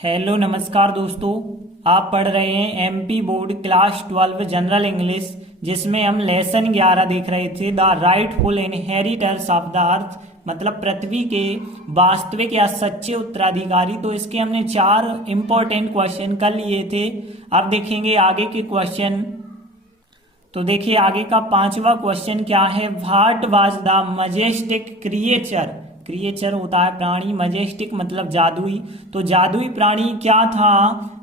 Hello नमस्कार दोस्तों। आप पढ़ रहे हैं MP board class 12 general English, जिसमें हम लेसन 11 देख रहे थे the rightful inheritors of the earth, मतलब पृथ्वी के वास्तविक या सच्चे उत्तराधिकारी। तो इसके हमने 4 इंपॉर्टेंट क्वेश्चन कर लिए थे। अब देखेंगे आगे के क्वेश्चन। तो देखिए आगे का 5वां क्वेश्चन क्या है। What was the majestic creature. Creature होता है प्राणी, मजेस्टिक मतलब जादुई। तो जादुई प्राणी क्या था।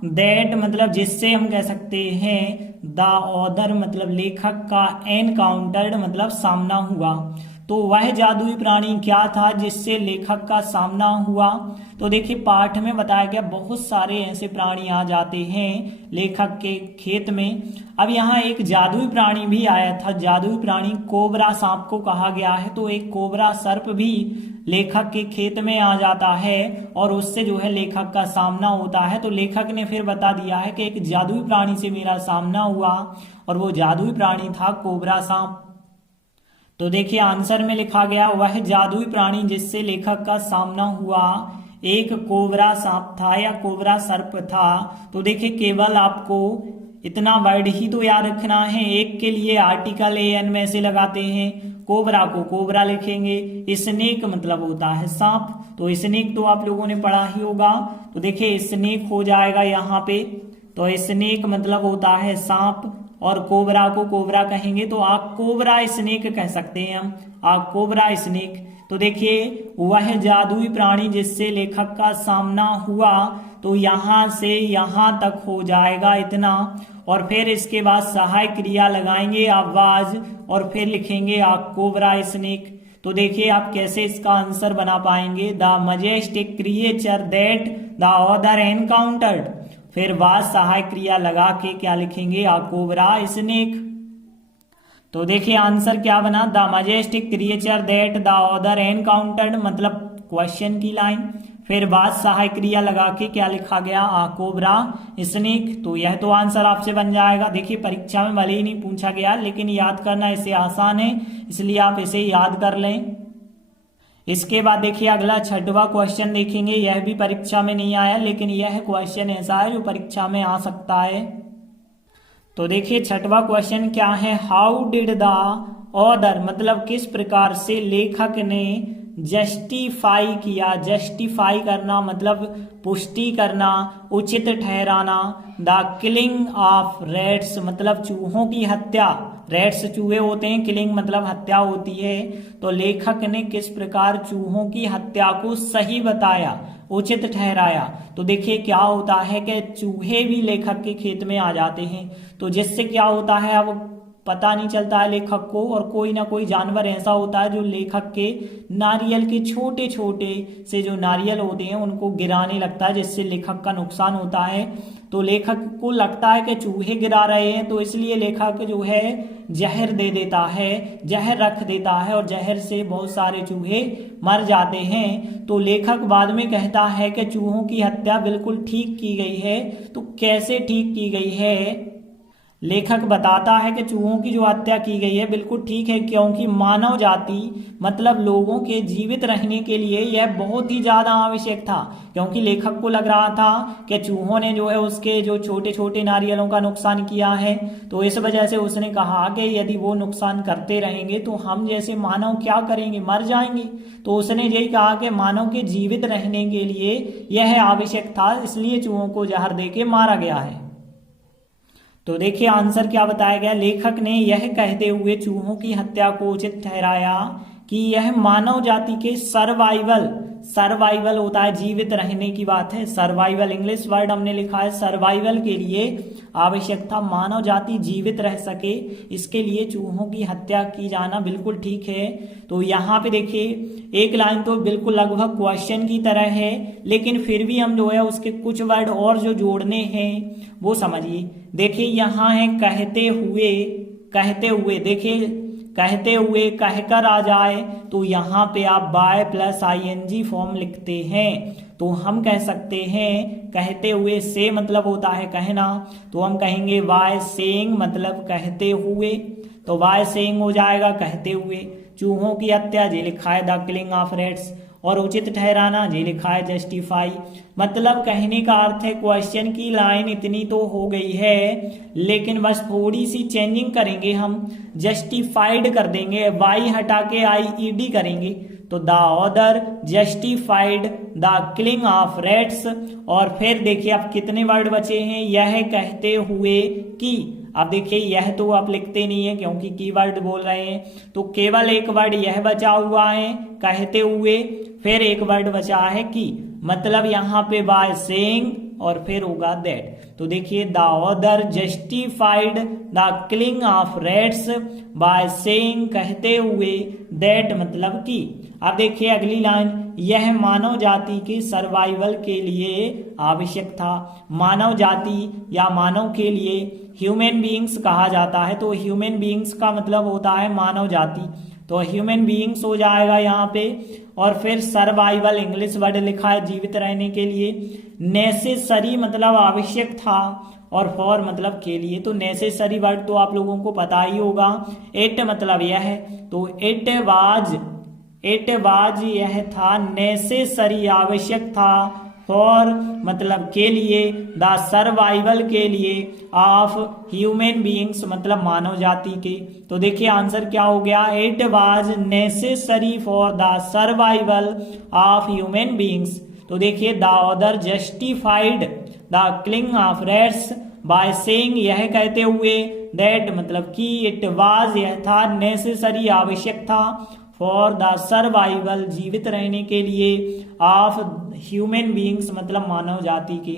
दैट मतलब जिससे हम कह सकते हैं द ऑथर मतलब लेखक का एनकाउंटर्ड मतलब सामना हुआ। तो वह जादुई प्राणी क्या था जिससे लेखक का सामना हुआ। तो देखिए पाठ में बताया गया बहुत सारे ऐसे प्राणी आ जाते हैं लेखक के खेत में। अब यहाँ एक जादुई प्राणी भी आया था। जादुई प्राणी कोबरा सांप को कहा गया है। तो एक कोबरा सर्प भी लेखक के खेत में आ जाता है और उससे जो है लेखक का सामना होता है। तो लेखक ने फिर बता दिया है कि एक जादुई प्राणी से मेरा सामना हुआ और वो जादुई प्राणी था कोबरा सांप। तो देखिए आंसर में लिखा गया वह जादुई प्राणी जिससे लेखक का सामना हुआ एक कोबरा सांप था या कोबरा सर्प था। तो देखिए केवल आपको इतना वर्ड ही तो याद रखना है। एक के लिए आर्टिकल एन में से लगाते हैं, कोबरा को कोबरा लिखेंगे। स्नेक मतलब होता है सांप, तो स्नेक तो आप लोगों ने पढ़ा ही होगा। तो देखिए स्नेक हो जाएगा यहाँ पे। तो स्नेक मतलब होता है सांप और कोबरा को कोबरा कहेंगे तो आप कोबरा स्नेक कह सकते हैं हम, आप कोबरा स्नेक। तो देखिए वह जादुई प्राणी जिससे लेखक का सामना हुआ, तो यहां से यहां तक हो जाएगा इतना। और फिर इसके बाद सहायक क्रिया लगाएंगे आवाज और फिर लिखेंगे आप कोबरा स्नेक। तो देखिए आप कैसे इसका आंसर बना पाएंगे। The majestic creature that the author encountered, फिर बाद सहायक क्रिया लगा के क्या लिखेंगे आप कोबरा स्नेक। तो देखिए आंसर क्या बना। The majestic creature that the author encountered मतलब क्वेश्चन की लाइन, फिर बाद सहायक क्रिया लगा के क्या लिखा गया आ कोबरा स्नेक। तो यह तो आंसर आपसे बन जाएगा। देखिए परीक्षा में भले ही नहीं पूछा गया लेकिन याद करना इसे आसान है, इसलिए आप इसे याद कर लें। इसके बाद देखिए अगला 6वां क्वेश्चन देखेंगे। यह भी परीक्षा में नहीं आया लेकिन यह क्वेश्चन ऐसा है जो परीक्षा में आ सकता है। तो देखिए 6वां क्वेश्चन क्या है। हाउ डिड द ऑथर मतलब किस प्रकार से लेखक ने जस्टिफाई किया। जस्टिफाई करना मतलब पुष्टि करना, उचित ठहराना। द किलिंग ऑफ रैट्स मतलब चूहों की हत्या। रैट्स चूहे होते हैं, किलिंग मतलब हत्या होती है। तो लेखक ने किस प्रकार चूहों की हत्या को सही बताया, उचित ठहराया। तो देखिए क्या होता है कि चूहे भी लेखक के खेत में आ जाते हैं, तो जिससे क्या होता है अब पता नहीं चलता है लेखक को, और कोई ना कोई जानवर ऐसा होता है जो लेखक के नारियल के छोटे छोटे से जो नारियल होते हैं उनको गिराने लगता है, जिससे लेखक का नुकसान होता है। तो लेखक को लगता है कि चूहे गिरा रहे हैं, तो इसलिए लेखक जो है जहर दे देता है, जहर रख देता है और जहर से बहुत सारे चूहे मर जाते हैं। तो लेखक बाद में कहता है कि चूहों की हत्या बिल्कुल ठीक की गई है। तो कैसे ठीक की गई है, लेखक बताता है कि चूहों की जो हत्या की गई है बिल्कुल ठीक है, क्योंकि मानव जाति मतलब लोगों के जीवित रहने के लिए यह बहुत ही ज्यादा आवश्यक था। क्योंकि लेखक को लग रहा था कि चूहों ने जो है उसके जो छोटे छोटे नारियलों का नुकसान किया है, तो इस वजह से उसने कहा कि यदि वो नुकसान करते रहेंगे तो हम जैसे मानव क्या करेंगे, मर जाएंगे। तो उसने यही कहा कि मानव के जीवित रहने के लिए यह आवश्यक था, इसलिए चूहों को जहर दे के मारा गया है। तो देखिए आंसर क्या बताया गया। लेखक ने यह कहते हुए चूहों की हत्या को उचित ठहराया कि यह मानव जाति के सर्वाइवल, सर्वाइवल होता है जीवित रहने की बात है, सर्वाइवल इंग्लिश वर्ड हमने लिखा है, सर्वाइवल के लिए आवश्यक था, मानव जाति जीवित रह सके, इसके लिए चूहों की हत्या की जाना बिल्कुल ठीक है। तो यहाँ पे देखिए एक लाइन तो बिल्कुल लगभग क्वेश्चन की तरह है, लेकिन फिर भी हम जो है उसके कुछ वर्ड और जो जोड़ने हैं वो समझिए। देखिए यहाँ है कहते हुए, कहते हुए देखिए कहते हुए कहकर आ जाए तो यहाँ पे आप बाय प्लस आईएनजी फॉर्म लिखते हैं। तो हम कह सकते हैं कहते हुए से मतलब होता है कहना, तो हम कहेंगे वाय सेइंग मतलब कहते हुए। तो वाय सेइंग हो जाएगा कहते हुए। चूहों की हत्या जी लिखा है द किलिंग ऑफ रैट्स, और उचित ठहराना, ये लिखा है जस्टिफाई। मतलब कहने का अर्थ है क्वेश्चन की लाइन इतनी तो हो गई है, लेकिन बस थोड़ी सी चेंजिंग करेंगे, हम जस्टिफाइड कर देंगे, वाई हटा के IED करेंगे। तो the author justified the killing of rats. और फिर देखिए अब कितने वर्ड बचे हैं, यह कहते हुए कि। अब देखिए यह तो आप लिखते नहीं है क्योंकि कीवर्ड बोल रहे हैं, तो केवल एक वर्ड यह बचा हुआ है कहते हुए, फिर एक वर्ड बचा है कि। मतलब यहाँ पे बाय सेइंग और फिर होगा दैट। तो देखिए the author justified the killing of rats by saying कहते हुए दैट मतलब कि। अब देखिए अगली लाइन, यह मानव जाति के सर्वाइवल के लिए आवश्यक था। मानव जाति या मानव के लिए ह्यूमन बीइंग्स कहा जाता है, तो ह्यूमन बीइंग्स का मतलब होता है मानव जाति, तो ह्यूमन बीइंग्स हो जाएगा यहाँ पे। और फिर सर्वाइवल इंग्लिश वर्ड लिखा है जीवित रहने के लिए। नेसेसरी मतलब आवश्यक था, और फॉर मतलब के लिए, तो नेसेसरी वर्ड तो आप लोगों को पता ही होगा। इट मतलब यह है, तो इट वाज यह था, नेसेसरी आवश्यक था, फॉर मतलब के लिए, द सर्वाइवल के लिए, ऑफ ह्यूमन बीइंग्स मतलब मानव जाति के। तो देखिए आंसर क्या हो गया, it was necessary for the survival of human beings. तो देखिए the author justified the killing of rats by saying यह कहते हुए, दैट मतलब कि, इट वाज यह था, नेसेसरी आवश्यक था, फॉर द सर्वाइवल जीवित रहने के लिए, ऑफ ह्यूमन बीइंग्स मतलब मानव जाति के।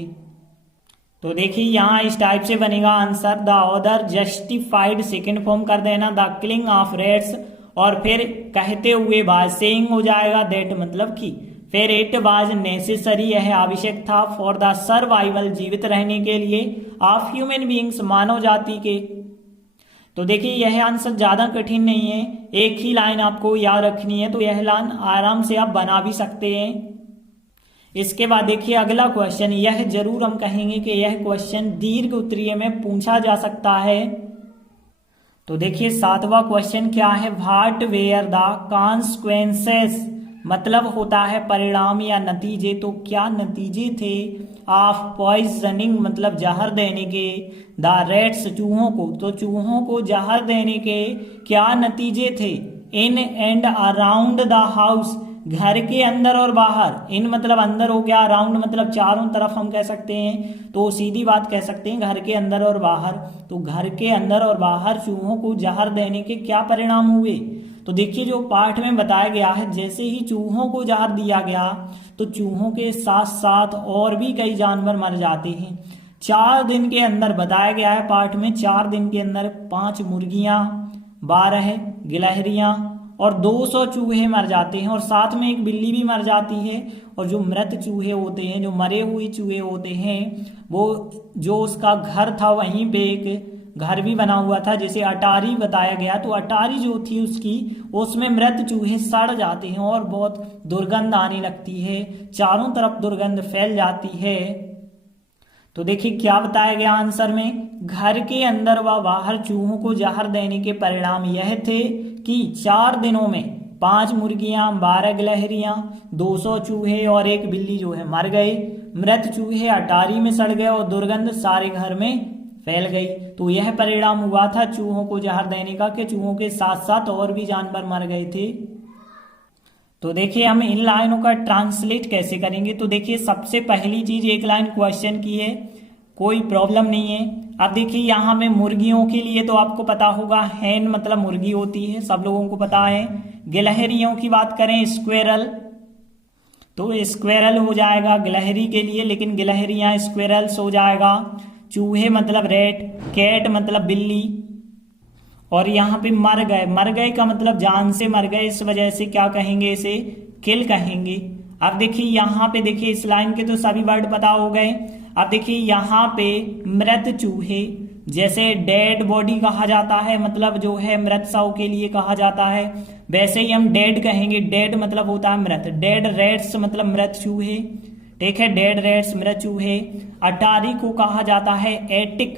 तो देखिए यहाँ इस टाइप से बनेगा answer, the author justified second form कर देना, द किलिंग ऑफ रैट्स, और फिर कहते हुए बाय सेइंग हो जाएगा, दैट मतलब कि। फिर इट वाज नेसेसरी यह आवश्यक था, फॉर द सर्वाइवल जीवित रहने के लिए, ऑफ ह्यूमन बीइंग्स मानव जाति के। तो देखिए यह आंसर ज्यादा कठिन नहीं है, एक ही लाइन आपको याद रखनी है, तो यह लाइन आराम से आप बना भी सकते हैं। इसके बाद देखिए अगला क्वेश्चन, यह जरूर हम कहेंगे कि यह क्वेश्चन दीर्घ उत्तरीय में पूछा जा सकता है। तो देखिए 7वां क्वेश्चन क्या है, व्हाट वेयर द कॉन्सिक्वेंसेस मतलब होता है परिणाम या नतीजे, तो क्या नतीजे थे, ऑफ पॉइजनिंग मतलब जहर देने के, द रैट्स चूहों को, तो चूहों को जहर देने के क्या नतीजे थे, इन एंड अराउंड द हाउस घर के अंदर और बाहर। इन मतलब अंदर हो गया, अराउंड मतलब चारों तरफ हम कह सकते हैं, तो सीधी बात कह सकते हैं घर के अंदर और बाहर। तो घर के अंदर और बाहर चूहों को जहर देने के क्या परिणाम हुए। तो देखिए जो पाठ में बताया गया है, जैसे ही चूहों को जहर दिया गया तो चूहों के साथ साथ और भी कई जानवर मर जाते हैं। 4 दिन के अंदर बताया गया है पाठ में, 4 दिन के अंदर 5 मुर्गियां, 12 गिलहरियां और 200 चूहे मर जाते हैं, और साथ में एक बिल्ली भी मर जाती है। और जो मृत चूहे होते हैं, जो मरे हुए चूहे होते हैं, वो जो उसका घर था वहीं पे एक घर भी बना हुआ था, जिसे अटारी बताया गया, तो अटारी जो थी उसकी, उसमें मृत चूहे सड़ जाते हैं और बहुत दुर्गंध आने लगती है, चारों तरफ दुर्गंध फैल जाती है। तो देखिए क्या बताया गया आंसर में, घर के अंदर व बाहर चूहों को जहर देने के परिणाम यह थे कि 4 दिनों में 5 मुर्गियां, 12 गिलहरियां, 200 चूहे और एक बिल्ली जो है मर गए। मृत चूहे अटारी में सड़ गए और दुर्गंध सारे घर में फैल गई। तो यह परिणाम हुआ था चूहों को जहर देने का, कि चूहों के साथ साथ और भी जानवर मर गए थे। तो देखिए हम इन लाइनों का ट्रांसलेट कैसे करेंगे। तो देखिए सबसे पहली चीज, एक लाइन क्वेश्चन की है, कोई प्रॉब्लम नहीं है। अब देखिए यहाँ में मुर्गियों के लिए तो आपको पता होगा, हैन मतलब मुर्गी होती है, सब लोगों को पता है। गिलहरियों की बात करें, स्क्वेरल, तो स्क्वेरल हो जाएगा गिलहरी के लिए, लेकिन गिलहरियां स्क्वेरल्स हो जाएगा। चूहे मतलब रैट, कैट मतलब बिल्ली, और यहाँ पे मर गए, मर गए का मतलब जान से मर गए, इस वजह से क्या कहेंगे, इसे किल कहेंगे। अब देखिए यहाँ पे देखिए इस लाइन के तो सभी वर्ड पता हो गए। अब देखिए यहाँ पे मृत चूहे, जैसे डेड बॉडी कहा जाता है, मतलब जो है मृत शव के लिए कहा जाता है, वैसे ही हम डेड कहेंगे, डेड मतलब होता है मृत। डेड रैट्स मतलब मृत चूहे, ठीक है, डेड रैट्स मृत चूहे। अटारी को कहा जाता है एटिक,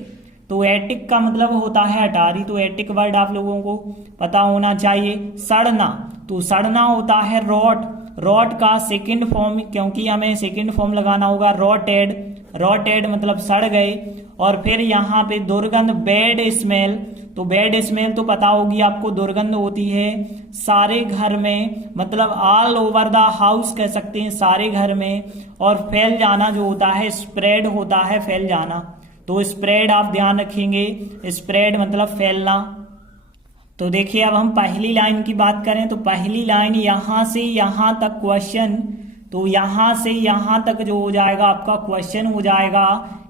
तो एटिक का मतलब होता है अटारी, तो एटिक वर्ड आप लोगों को पता होना चाहिए। सड़ना, तो सड़ना होता है रॉट, रॉट का सेकंड फॉर्म, क्योंकि हमें सेकंड फॉर्म लगाना होगा, रॉटेड, रॉटेड मतलब सड़ गए। और फिर यहाँ पे दुर्गंध, बैड स्मेल, तो बैड स्मेल तो पता होगी आपको, दुर्गंध होती है सारे घर में, मतलब ऑल ओवर द हाउस कह सकते हैं, सारे घर में। और फैल जाना जो होता है, स्प्रेड होता है फैल जाना, तो स्प्रेड आप ध्यान रखेंगे, स्प्रेड मतलब फैलना। तो देखिए अब हम पहली लाइन की बात करें तो पहली लाइन यहां से यहां तक क्वेश्चन, तो यहां से यहां तक जो हो जाएगा आपका क्वेश्चन हो जाएगा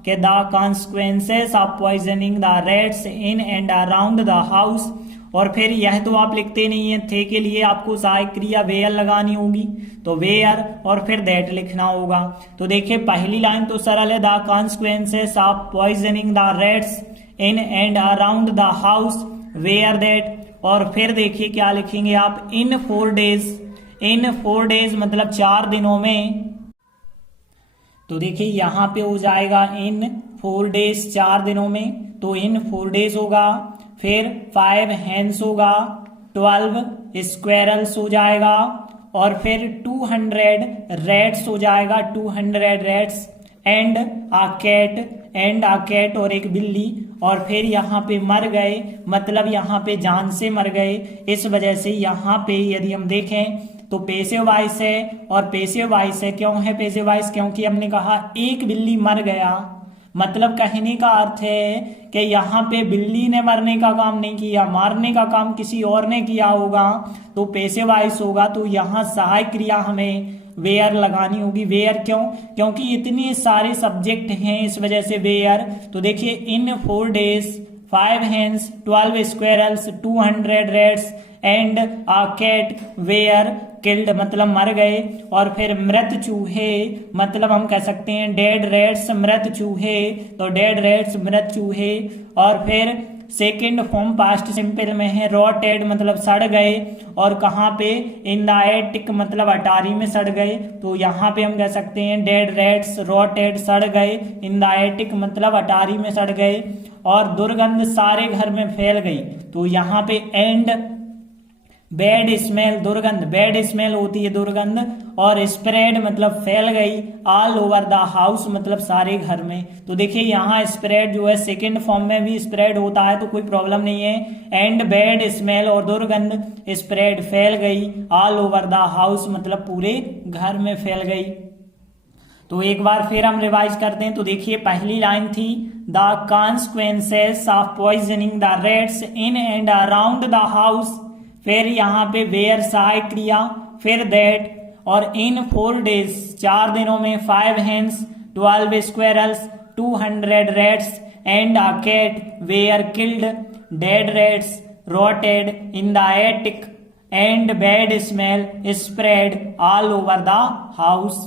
कि the consequences of poisoning the rats in and around the house. और फिर यह तो आप लिखते नहीं है, थे के लिए आपको सहायक क्रिया वेयर लगानी होगी, तो वेयर और फिर दैट लिखना होगा। तो देखिए पहली लाइन तो सरल है, the consequences of poisoning the rats in and around the house where that. और फिर देखिए क्या लिखेंगे आप, इन 4 डेज, इन 4 डेज मतलब 4 दिनों में। तो देखिए यहां पे हो जाएगा इन 4 डेज 4 दिनों में, तो इन 4 डेज होगा। फिर 5 हेन्स होगा, 12 स्क्वेरल्स हो जाएगा, और फिर 200 रैट्स हो जाएगा, 200 rats, and a cat, and a cat और एक बिल्ली। और फिर यहाँ पे मर गए, मतलब यहाँ पे जान से मर गए, इस वजह से यहाँ पे यदि हम देखें तो पेसिव वॉइस है, और पेसिव वॉइस है क्यों है पेसिव वॉइस, क्योंकि हमने कहा एक बिल्ली मर गया, मतलब कहने का अर्थ है कि यहाँ पे बिल्ली ने मरने का काम नहीं किया, मारने का काम किसी और ने किया होगा, तो पेसिव वॉइस होगा। तो यहाँ सहायक क्रिया हमें वेयर लगानी होगी। वेयर क्यों, क्योंकि इतने सारे सब्जेक्ट हैं इस वजह से वेयर। तो देखिए in 4 days 5 hens, 12 squirrels, 200 rats and a cat were killed मतलब मर गए। और फिर मृत चूहे, मतलब हम कह सकते हैं डेड रैट्स, मृत चूहे, तो डेड रैट्स मृत चूहे। और फिर सेकेंड फॉर्म पास्ट सिंपल में है, रॉटेड मतलब सड़ गए, और कहाँ पे, इन द एटिक मतलब अटारी में सड़ गए, तो यहाँ पे हम कह सकते हैं डेड रैट्स रॉटेड सड़ गए, इन द एटिक मतलब अटारी में सड़ गए। और दुर्गंध सारे घर में फैल गई, तो यहाँ पे एंड बैड स्मेल, दुर्गंध, बैड स्मेल होती है दुर्गंध, और स्प्रेड मतलब फैल गई, ऑल ओवर द हाउस मतलब सारे घर में। तो देखिए यहाँ स्प्रेड जो है सेकंड फॉर्म में भी स्प्रेड होता है, तो कोई प्रॉब्लम नहीं है। एंड बैड स्मेल और दुर्गंध स्प्रेड फैल गई, ऑल ओवर द हाउस मतलब पूरे घर में फैल गई। तो एक बार फिर हम रिवाइज करते हैं। तो देखिए पहली लाइन थी, the consequences of poisoning the rats in and around the house, फिर यहाँ पे वेयर सहायक क्रिया, फिर दैट, और इन 4 डेज 4 दिनों में 5 hens, 12 squirrels, 200 rats and a cat were killed, dead rats rotted in the attic and bad smell spread all over the house.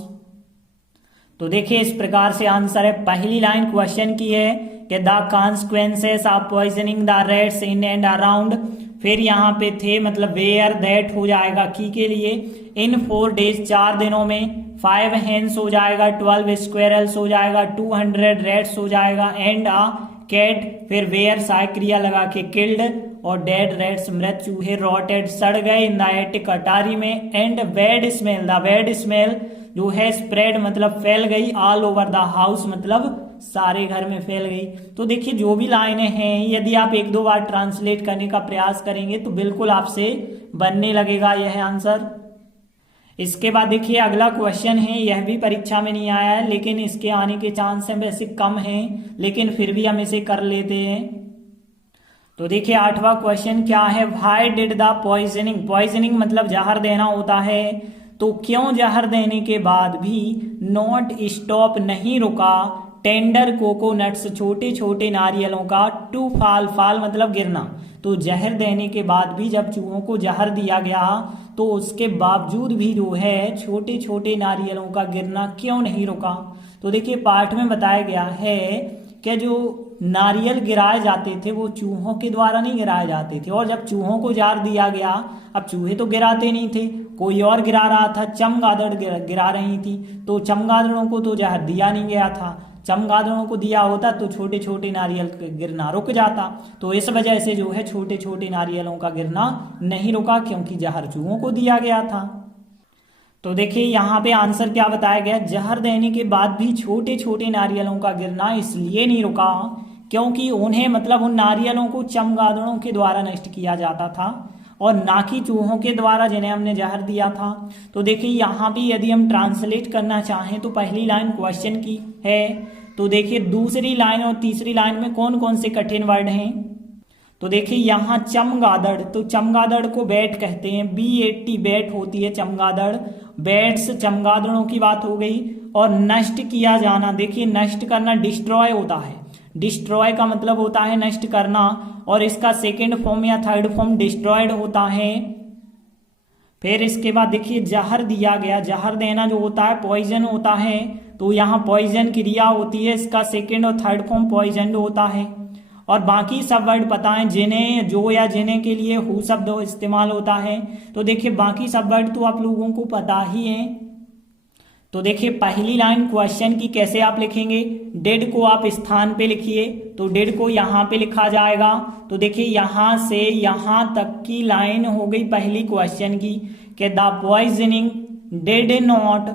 तो देखिए इस प्रकार से आंसर है। पहली लाइन क्वेश्चन की है कि the consequences of poisoning the rats in and around, फिर यहाँ पे थे मतलब वेयर दैट हो जाएगा की के लिए, इन 4 डेज 4 दिनों में, 5 हेन्स हो जाएगा, 12 स्क्वेरल्स हो जाएगा, 200 रैट्स हो जाएगा, एंड आ कैट, फिर वेयर सहायक क्रिया लगा के किल्ड, और डेड रैट्स मृत चूहे, रॉटेड सड़ गए, इन द एटिक अटारी में, and bad smell, the bad smell जो है स्प्रेड मतलब फैल गई, ऑल ओवर द हाउस मतलब सारे घर में फैल गई। तो देखिए जो भी लाइनें हैं यदि आप 1-2 बार ट्रांसलेट करने का प्रयास करेंगे तो बिल्कुल आपसे बनने लगेगा यह आंसर। इसके बाद देखिए अगला क्वेश्चन है, यह भी परीक्षा में नहीं आया है लेकिन इसके आने के चांस हैं वैसे कम हैं, लेकिन फिर भी हम इसे कर लेते हैं। तो देखिए 8वां क्वेश्चन क्या है, why did the poisoning, poisoning मतलब जहर देना होता है, तो क्यों जहर देने के बाद भी नॉट स्टॉप नहीं रुका, टेंडर कोकोनट्स छोटे छोटे नारियलों का, टू फाल, फाल मतलब गिरना, तो जहर देने के बाद भी जब चूहों को जहर दिया गया तो उसके बावजूद भी जो है छोटे छोटे नारियलों का गिरना क्यों नहीं रुका। तो देखिए पाठ में बताया गया है कि जो नारियल गिराए जाते थे वो चूहों के द्वारा नहीं गिराए जाते थे, और जब चूहों को जहर दिया गया, अब चूहे तो गिराते नहीं थे, कोई और गिरा रहा था, चमगादड़ गिरा रही थी, तो चमगादड़ों को तो जहर दिया नहीं गया था, चमगादड़ों को दिया होता तो छोटे छोटे नारियल गिरना रुक जाता, तो इस वजह से जो है छोटे छोटे नारियलों का गिरना नहीं रुका क्योंकि जहर चूहों को दिया गया था। तो देखिए यहाँ पे आंसर क्या बताया गया, जहर देने के बाद भी छोटे छोटे नारियलों का गिरना इसलिए नहीं रुका क्योंकि उन्हें मतलब उन नारियलों को चमगादड़ों के द्वारा नष्ट किया जाता था और ना कि चूहों के द्वारा जिन्हें हमने जहर दिया था। तो देखिए यहाँ भी यदि हम ट्रांसलेट करना चाहें तो पहली लाइन क्वेश्चन की है, तो देखिए दूसरी लाइन और तीसरी लाइन में कौन कौन से कठिन वर्ड हैं। तो देखिए यहाँ चमगादड़, तो चमगादड़ को बैट कहते हैं, BAT बैट होती है चमगादड़, बैट्स चमगादड़ों की बात हो गई। और नष्ट किया जाना, देखिए नष्ट करना डिस्ट्रॉय होता है, डिस्ट्रॉय का मतलब होता है नष्ट करना और इसका सेकेंड फॉर्म या थर्ड फॉर्म डिस्ट्रॉयड होता है। फिर इसके बाद देखिए जहर दिया गया, जहर देना जो होता है पॉइजन होता है, तो यहाँ पॉइजन क्रिया होती है, इसका सेकेंड और थर्ड फॉर्म पॉइजन होता है। और बाकी सब वर्ड पता है, जिन्हें, जो या जिन्हें के लिए हु शब्द इस्तेमाल होता है। तो देखिए बाकी सब वर्ड तो आप लोगों को पता ही है। तो देखिए पहली लाइन क्वेश्चन की कैसे आप लिखेंगे, डेड को आप स्थान पे लिखिए, तो डेड को यहाँ पे लिखा जाएगा। तो देखिए यहाँ से यहाँ तक की लाइन हो गई पहली क्वेश्चन की कि the poisoning did not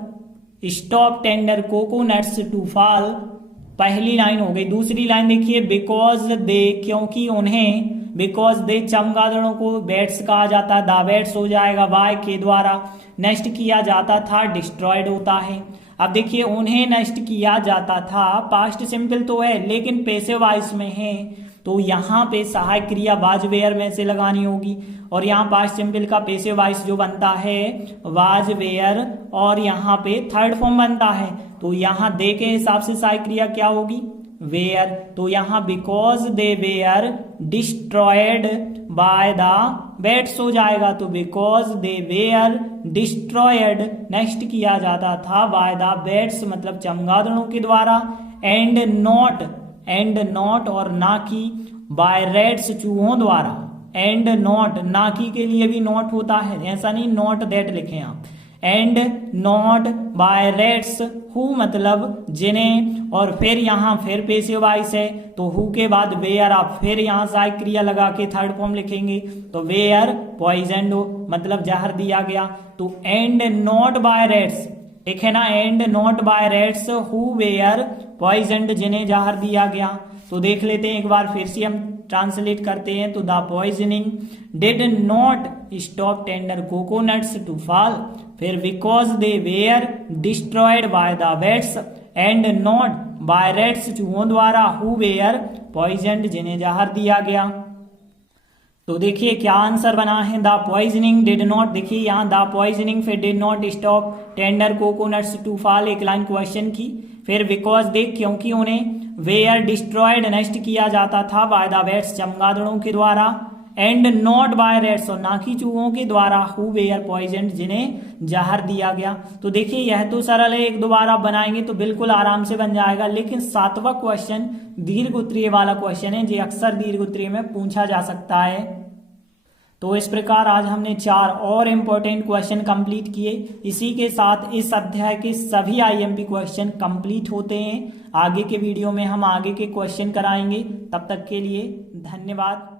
stop tender coconuts to fall, पहली लाइन हो गई। दूसरी लाइन देखिए बिकॉज दे, क्योंकि उन्हें, बिकॉज दे चमगादड़ों को बैट्स कहा जाता है, द बैट्स हो जाएगा बाय के द्वारा नष्ट किया जाता था, डिस्ट्रॉयड होता है। अब देखिए उन्हें नष्ट किया जाता था, पास्ट सिंपल तो है लेकिन पैसिव वॉइस में है, तो यहाँ पे सहायक क्रिया वाज वेयर में से लगानी होगी और यहाँ पास्ट सिंपल का पैसिव वॉइस जो बनता है वाज वेयर और यहाँ पे थर्ड फॉर्म बनता है, तो यहाँ दे के हिसाब से सहायक क्रिया क्या होगी वेयर, तो यहाँ because they were destroyed by the bats हो जाएगा, तो बिकॉज दे वेयर डिस्ट्रॉयड नष्ट किया जाता था बाय द बैट्स मतलब चमगादड़ों के द्वारा, एंड नॉट और ना की बाय रैट्स चूहों द्वारा, एंड नॉट ना की के लिए भी नॉट होता है, ऐसा नहीं नॉट दैट लिखें आप, and not by rats who मतलब जिन्हें, और फिर यहाँ फिर पैसिव वॉइस है तो हु के बाद वेयर आप फिर यहाँ सहायक क्रिया लगा के थर्ड फॉर्म लिखेंगे, तो वेयर पॉइजन मतलब जहर दिया गया, तो एंड नॉट बाय रैट्स, एक है ना and not by rats who were poisoned जिन्हें जहर दिया गया। तो देख लेते हैं एक बार फिर से हम ट्रांसलेट करते हैं, तो the poisoning did not stop tender coconuts to fall, फिर because they were destroyed by the bats and not by rats चूहों द्वारा हु वेयर पॉइजनड जिन्हें जहर दिया गया। तो देखिए क्या आंसर बना है, द पॉइजनिंग डिड नॉट, देखिए यहाँ द पॉइजनिंग फिर did not stop tender coconuts to fall एक लाइन क्वेश्चन की, फिर बिकॉज दे क्योंकि उन्हें, वेयर डिस्ट्रॉयड नष्ट किया जाता था बाय द बैट्स चमगादड़ों के द्वारा, एंड नॉट बाय रैट्स और ना कि चूहों के द्वारा हु वेयर पॉइजन जिन्हें जहर दिया गया। तो देखिए यह तो सरल है, एक दो बार आप बनाएंगे तो बिल्कुल आराम से बन जाएगा, लेकिन सातवां क्वेश्चन दीर्घ उत्तरीय वाला क्वेश्चन है जो अक्सर दीर्घ उत्तरीय में पूछा जा सकता है। तो इस प्रकार आज हमने 4 और इम्पोर्टेंट क्वेश्चन कंप्लीट किए। इसी के साथ इस अध्याय के सभी IMP क्वेश्चन कंप्लीट होते हैं। आगे के वीडियो में हम आगे के क्वेश्चन कराएंगे। तब तक के लिए धन्यवाद।